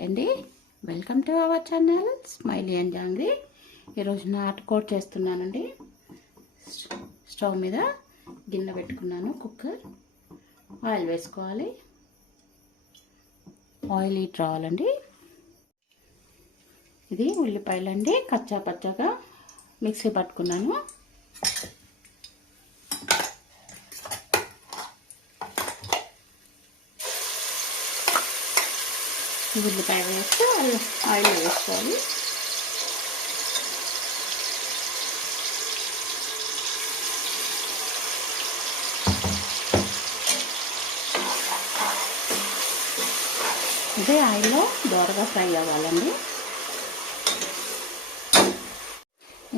Hi అండి, welcome to our channel smiley and jangri. ఈరోజు నాటుకోడి చేస్తున్నానండి. స్టవ్ మీద గిన్నె పెట్టుకున్నాను, కుక్కర్. ఆయిల్ వేసుకోవాలి. ఆయిల్ హీట్ రావాలండి. ఇది ఉల్లిపాయలండి, కచ్చా పచ్చగా మిక్సీ పట్టుకున్నాను. ఉల్లిపాయ వేస్తే ఆయిల్ వేసుకోవాలి. ఇదే ఆయిల్లో దోరగా ఫ్రై అవ్వాలండి.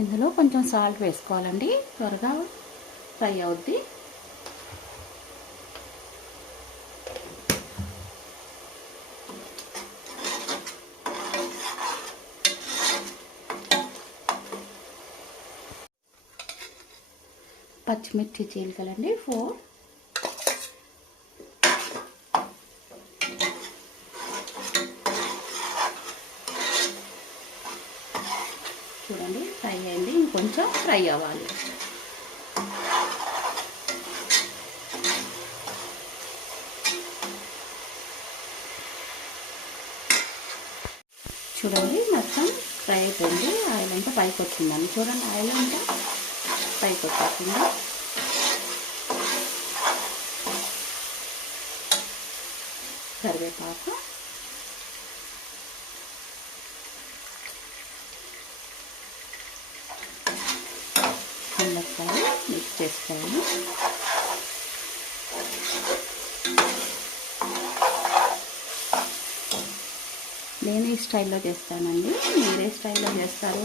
ఇందులో కొంచెం సాల్ట్ వేసుకోవాలండి, త్వరగా ఫ్రై అవుద్ది. పచ్చిమిర్చి చీలికలండి 4. చూడండి ఫ్రై అయింది, ఇంకొంచెం ఫ్రై అవ్వాలి. చూడండి మొత్తం ఫ్రై అయిపోయింది. ఆయిల్ అంతా పైకి వచ్చిందండి. చూడండి ఆయిల్ అంతా పైకి వచ్చేసింది. కరివేపాకు, మునక్కాయ మిక్స్ చేసుకోవాలి. నేను ఈ స్టైల్లో చేస్తానండి. మీరే స్టైల్లో చేస్తారు?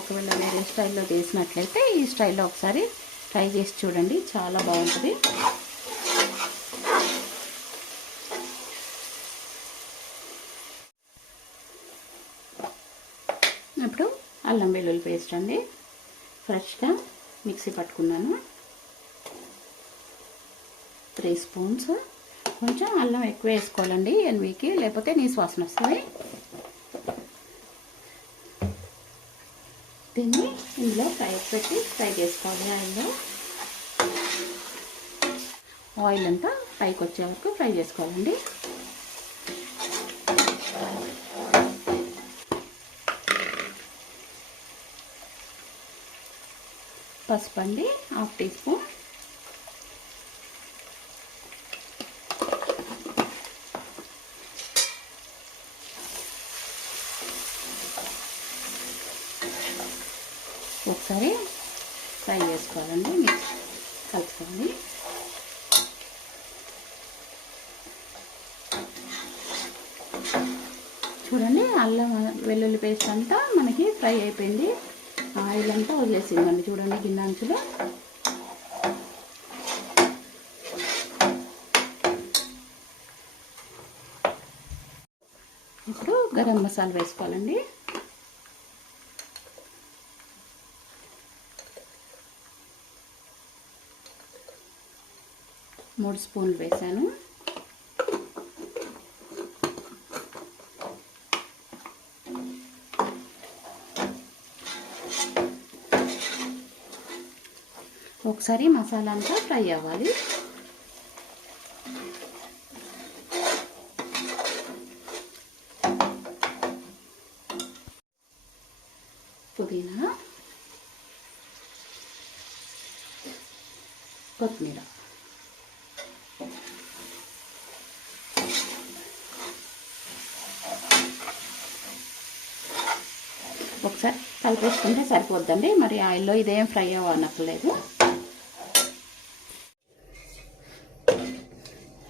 ఒకవేళ వేరే స్టైల్లో చేసినట్లయితే ఈ స్టైల్లో ఒకసారి ట్రై చేసి చూడండి, చాలా బాగుంటుంది. ఇప్పుడు అల్లం వెల్లుల్లి పేస్ట్ అండి, ఫ్రెష్గా మిక్సీ పట్టుకున్నాను. 3 స్పూన్స్. కొంచెం అల్లం ఎక్కువ వేసుకోవాలండి ఎన్వికి, లేకపోతే నీసు వాసన వస్తుంది. దీన్ని ఇందులో ఫ్రై చేసుకోవాలి. ఆయిల్ అంతా పైకి వచ్చే వరకు ఫ్రై చేసుకోవాలండి. పసుపు అండి 1/2 టీ స్పూన్. ఒకసారి ఫ్రై చేసుకోవాలండి, మిక్స్ కలుపుకోవాలి. చూడండి అల్లం వెల్లుల్లి పేస్ట్ అంతా మనకి ఫ్రై అయిపోయింది. ఆయిల్ అంతా వదిలేసిందండి. చూడండి గిన్నె అంచులో. ఇప్పుడు గరం మసాలా వేసుకోవాలండి. 3 స్పూన్లు వేసాను. ఒకసారి మసాలా అంతా ఫ్రై అవ్వాలి. పుదీనా, కొత్తిమీర, ఒకసారి కలిపేసుకుంటే సరిపోద్దండి. మరి ఆయిల్లో ఇదేం ఫ్రై అవ్వనక్కర్లేదు.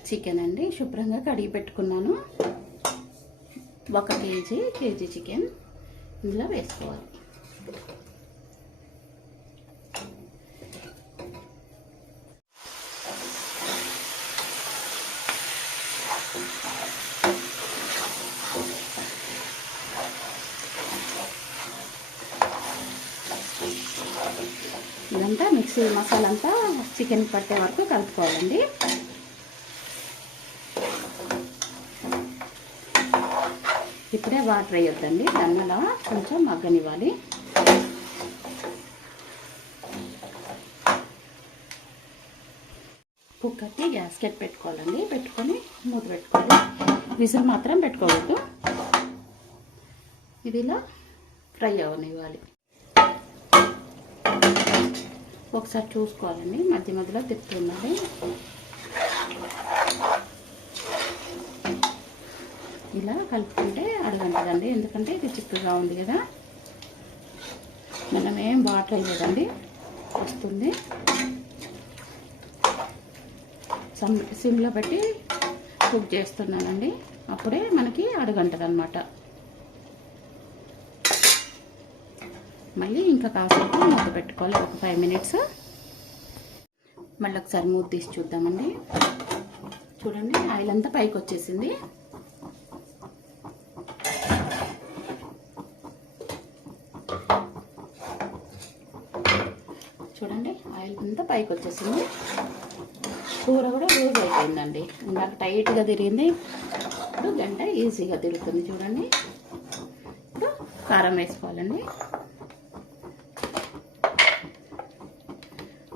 చికెన్ అండి, శుభ్రంగా కడిగి పెట్టుకున్నాను. 1 కేజీ చికెన్ ఇందులో వేసుకోవాలి. ఇదంతా మిక్సీ మసాలా అంతా చికెన్ పట్టే వరకు కలుపుకోవాలండి. ఇప్పుడే వాటర్ వేయొద్దండి, దానివల్ల కొంచెం మగ్గనివ్వాలి. కుక్కర్కి గ్యాస్కెట్ పెట్టుకోవాలండి, పెట్టుకొని మూత పెట్టుకోవాలి. విజిల్ మాత్రం పెట్టుకోవద్దు. ఇది ఇలా ఫ్రై అవనివ్వాలి. ఒకసారి చూసుకోవాలండి, మధ్య మధ్యలో తిప్పుతుండాలి. ఇలా కలుపుకుంటే అడగంటదండి, ఎందుకంటే ఇది చిక్కుగా ఉంది కదా. మనం ఏం వాటర్ వేయలేదండి, వస్తుంది. సిమ్లో పెట్టి కుక్ చేస్తున్నానండి, అప్పుడే మనకి అడగంటది అన్నమాట. మళ్ళీ ఇంకా కాసేపు మూత పెట్టుకోవాలి, ఒక 5 మినిట్స్. మళ్ళీ ఒకసారి మూత తీసి చూద్దామండి. చూడండి, ఆయిల్ అంతా పైకి వచ్చేసింది. చూడండి, ఆయిల్ అంతా పైకి వచ్చేసింది. కూర కూడా లూజ్ అయిపోయిందండి. ఇందాక టైట్గా తిరిగింది, ఇప్పుడు గంట ఈజీగా తిరుగుతుంది. చూడండి, ఇప్పుడు కారం వేసుకోవాలండి.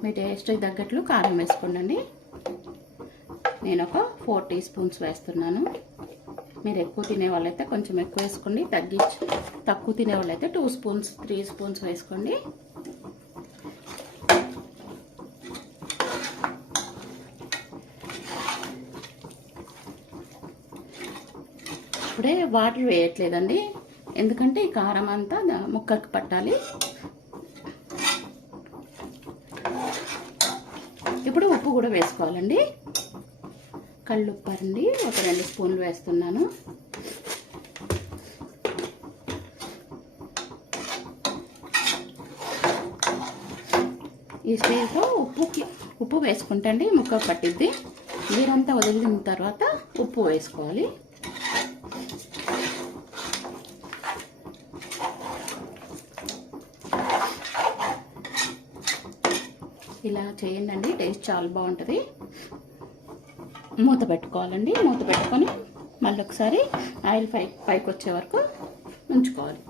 మీ టేస్ట్కి తగ్గట్లు కారం వేసుకోండి. నేను ఒక 4 టీ స్పూన్స్ వేస్తున్నాను. మీరు ఎక్కువ తినేవాళ్ళైతే కొంచెం ఎక్కువ వేసుకోండి, తక్కువ తినేవాళ్ళైతే 2 స్పూన్స్ 3 స్పూన్స్ వేసుకోండి. ఇప్పుడే వాటర్ వేయట్లేదండి, ఎందుకంటే ఈ కారం అంతా ముక్కకి పట్టాలి. ఇప్పుడు ఉప్పు కూడా వేసుకోవాలండి. కళ్ళుప్పు అండి, ఒక 2 స్పూన్లు వేస్తున్నాను. ఈ స్టేజ్లో ఉప్పు వేసుకుంటండి, ముక్క పట్టిద్ది. నీరంతా వదిలిన తర్వాత ఉప్పు వేసుకోవాలి. ఇలా చేయండి, టేస్ట్ చాలా బాగుంటుంది. మూత పెట్టుకోవాలండి. మూత పెట్టుకొని మళ్ళీ ఒకసారి ఆయిల్ పైకి వచ్చే వరకు ఉంచుకోవాలి.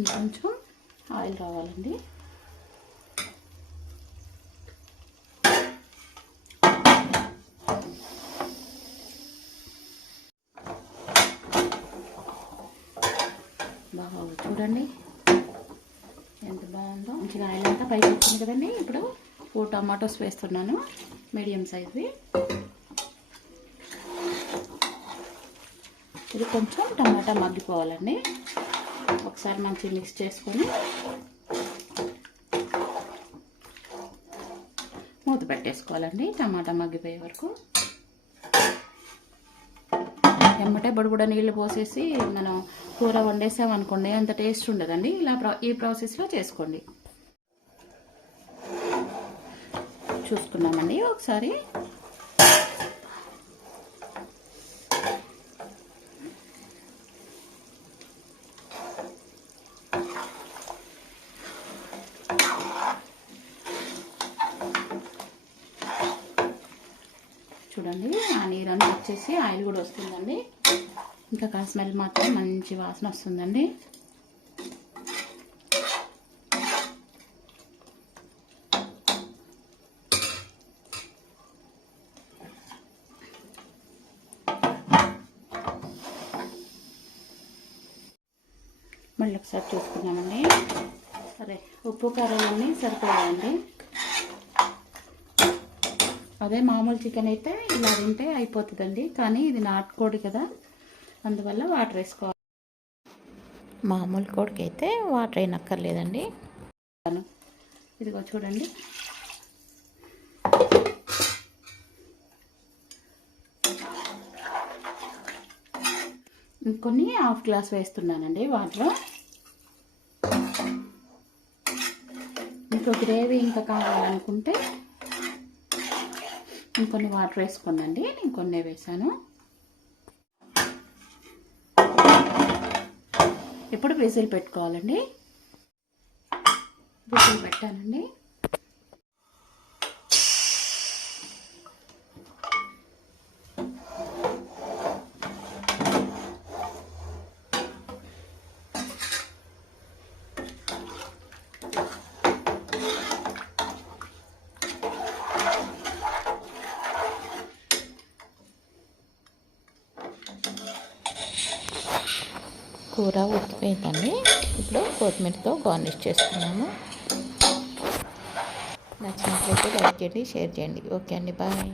ఇంకొంచెం ఆయిల్ రావాలండి. బాగా చూడండి ఎంత బాగుందో, మంచిగా ఆయిల్ అంతా పైకి వచ్చింది కదండి. ఇప్పుడు 4 టమాటోస్ వేస్తున్నాను, మీడియం సైజ్వి. ఇది కొంచెం టమాటా మగ్గిపోవాలండి. ఒకసారి మంచిగా మిక్స్ చేసుకొని మూత పెట్టేసుకోవాలండి, టమాటా మగ్గిపోయే వరకు. ఎమ్మటే బుడబుడ నీళ్ళు పోసేసి మనం కూర వండేసామనుకోండి, అంత టేస్ట్ ఉండదండి. ఇలా ఈ ప్రాసెస్లో చేసుకోండి. చూసుకున్నామండి ఒకసారి. చూడండి, ఆ నీరంతా వచ్చేసి ఆయిల్ కూడా వస్తుందండి. ఇంకా స్మెల్ మాత్రం మంచి వాసన వస్తుందండి. మళ్ళీ ఒకసారి చూసుకున్నామండి. సరే, ఉప్పు కారాలన్నీ సరిపోయాయండి. అదే మామూలు చికెన్ అయితే ఇలా తింటే అయిపోతుందండి, కానీ ఇది నాటుకోడి కదా, అందువల్ల వాటర్ వేసుకోవాలి. మామూలు కోడికి అయితే వాటర్ అయినక్కర్లేదండి. ఇదిగో చూడండి, ఇంకొన్ని ½ గ్లాస్ వేస్తున్నానండి వాటర్. మీకు గ్రేవీ ఇంకా కావాలనుకుంటే ఇంకొన్ని వాటర్ వేసుకోండి. నేను కొన్ని వేసాను. ఇప్పుడు విజిల్ పెట్టుకోవాలండి. విజిల్ పెట్టానండి. కూర ఉడికిపోయిందండి. ఇప్పుడు కొత్తిమీరతో గార్నిష్ చేసుకున్నాము. నచ్చినట్లయితే లైక్ చేయండి, షేర్ చేయండి. ఓకే అండి, బాయ్.